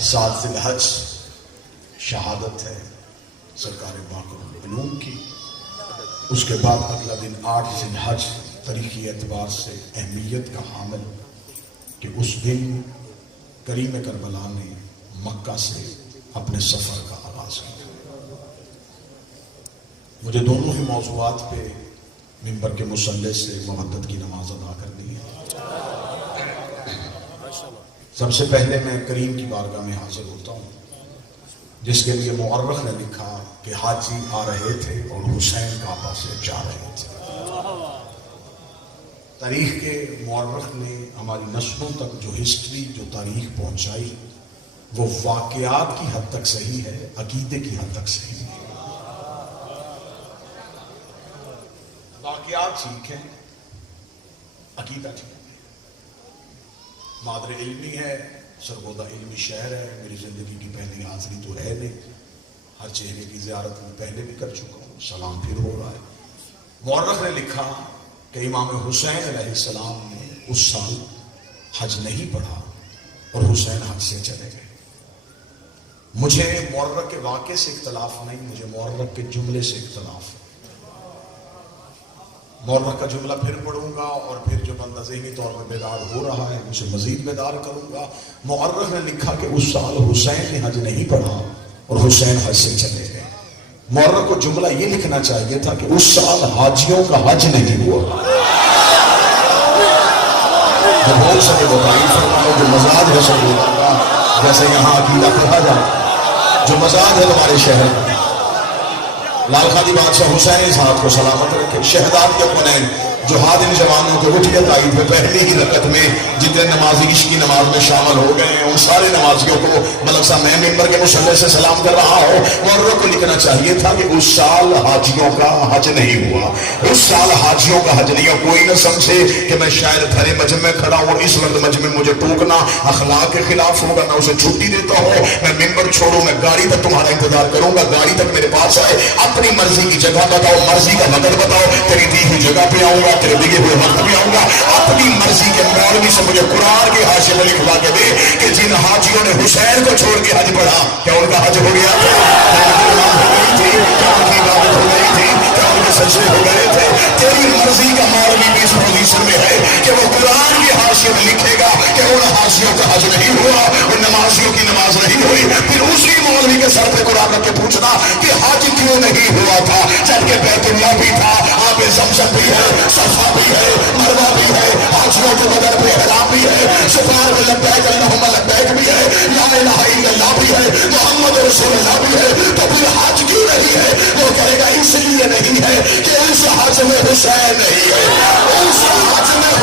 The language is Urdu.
7 ذی الحج شہادت ہے سرکار باقر کی. اس کے بعد اگلا دن 8 ذی الحج تاریخی اعتبار سے اہمیت کا حامل کہ اس دن کریم کربلا نے مکہ سے اپنے سفر کا آغاز کیا. مجھے دونوں ہی موضوعات پہ منبر کے مصلی سے مودت کی نماز ادا کرنی ہے. سب سے پہلے میں کریم کی بارگاہ میں حاضر ہوتا ہوں جس کے لیے مورخ نے لکھا کہ حاجی آ رہے تھے اور حسین کعبہ سے جا رہے تھے. تاریخ کے مورخ نے ہماری نسلوں تک جو ہسٹری جو تاریخ پہنچائی وہ واقعات کی حد تک صحیح ہے, عقیدے کی حد تک صحیح ہے. واقعات ٹھیک ہیں, عقیدہ ٹھیک ہے. مادر علمی ہے, سرگودہ علمی شہر ہے. میری زندگی کی پہلی حاضری تو ہے نہیں, ہر چہرے کی زیارت میں پہلے بھی کر چکا ہوں, سلام پھر ہو رہا ہے. مورخ نے لکھا کہ امام حسین علیہ السلام نے اس سال حج نہیں پڑھا اور حسین حج سے چلے گئے. مجھے مورخ کے واقعے سے اختلاف نہیں, مجھے مورخ کے جملے سے اختلاف ہے. مورخ کا جملہ پھر پڑھوں گا اور پھر جو بندہ ذہنی طور پر بیدار ہو رہا ہے اسے مزید بیدار کروں گا. مورخ نے لکھا کہ اس سال حسین نے حج نہیں پڑھا اور حسین حج سے چلے گئے. مورخ کو جملہ یہ لکھنا چاہیے تھا کہ اس سال حاجیوں کا حج نہیں ہوا. جو بول سکے وہ تعریف فرماؤ. جو مزاج ہے سب کا جیسے یہاں عقیدہ پڑھا جائے, جو مزاج ہے ہمارے شہر میں. لال خادی بادشاہ حسین صاحب کو سلامت رکھے. شہداد کے کنین جہاد ان جوانوں کے اٹھیے تائید میں پہلی ہی رکعت میں جتنے نمازی عشق کی نماز میں شامل ہو گئے ہیں ان سارے نمازیوں کو ملک صاحب میں ممبر کے مصلی سے سلام کر رہا ہوں. مورخ کو لکھنا چاہیے تھا کہ اس سال حاجیوں کا حج نہیں ہوا, اس سال حاجیوں کا حج نہیں ہوا. کوئی نہ سمجھے کہ میں شاید بھرے مجمع میں کھڑا ہوں اور اس وقت مجمع مجھے ٹوکنا اخلاق کے خلاف ہوگا, میں اسے چھٹی دیتا ہوں. میں ممبر چھوڑوں, میں گاڑی تک تمہارا انتظار کروں گا, گاڑی تک میرے پاس آئے, اپنی مرضی کی جگہ بتاؤ, مرضی کا وقت بتاؤ, تیری دی ہوئی جگہ پہ آؤں گا, تیرے دیے ہوئے وقت بھی آؤں گا. اپنی مرضی کے مولوی سے مجھے قرآن کے حاشیے میں لکھوا کے دے کہ جن حاجیوں نے حسین کو چھوڑ کے حج پڑھا کیا ان کا حج ہو گیا تھا؟ کیا ان کی نماز ہو گئی تھی؟ کیا ان کی عبادت ہو گئی تھی؟ کیا ان کے سجدے ہو گئے تھے؟ تیری مرضی کا مولوی بھی اس پوزیشن میں ہے کہ وہ قرآن کے حاشیے میں لکھے گا کہ ان حاجیوں کا حج نہیں ہوا, ان نمازیوں کی نماز نہیں ہوئی. پھر اسی مولوی کے سر پہ قرآن رکھ کے پوچھنا کہ حج کیوں نہیں ہوا تھا جبکہ بیت اللہ بھی تھا, آب زمزم بھی ہے, صفا بھی ہے, مروہ بھی ہے, حاجیوں کے بدن پہ احرام بھی ہے, شفاعت میں لبیک اللہم لبیک بھی ہے, لا الہ الا اللہ بھی ہے, محمد رسول اللہ بھی ہے. تو پھر حج کیوں نہیں ہے؟ وہ کہے گا اس لیے نہیں ہے کہ اس حج میں حسین نہیں ہے, اس حج میں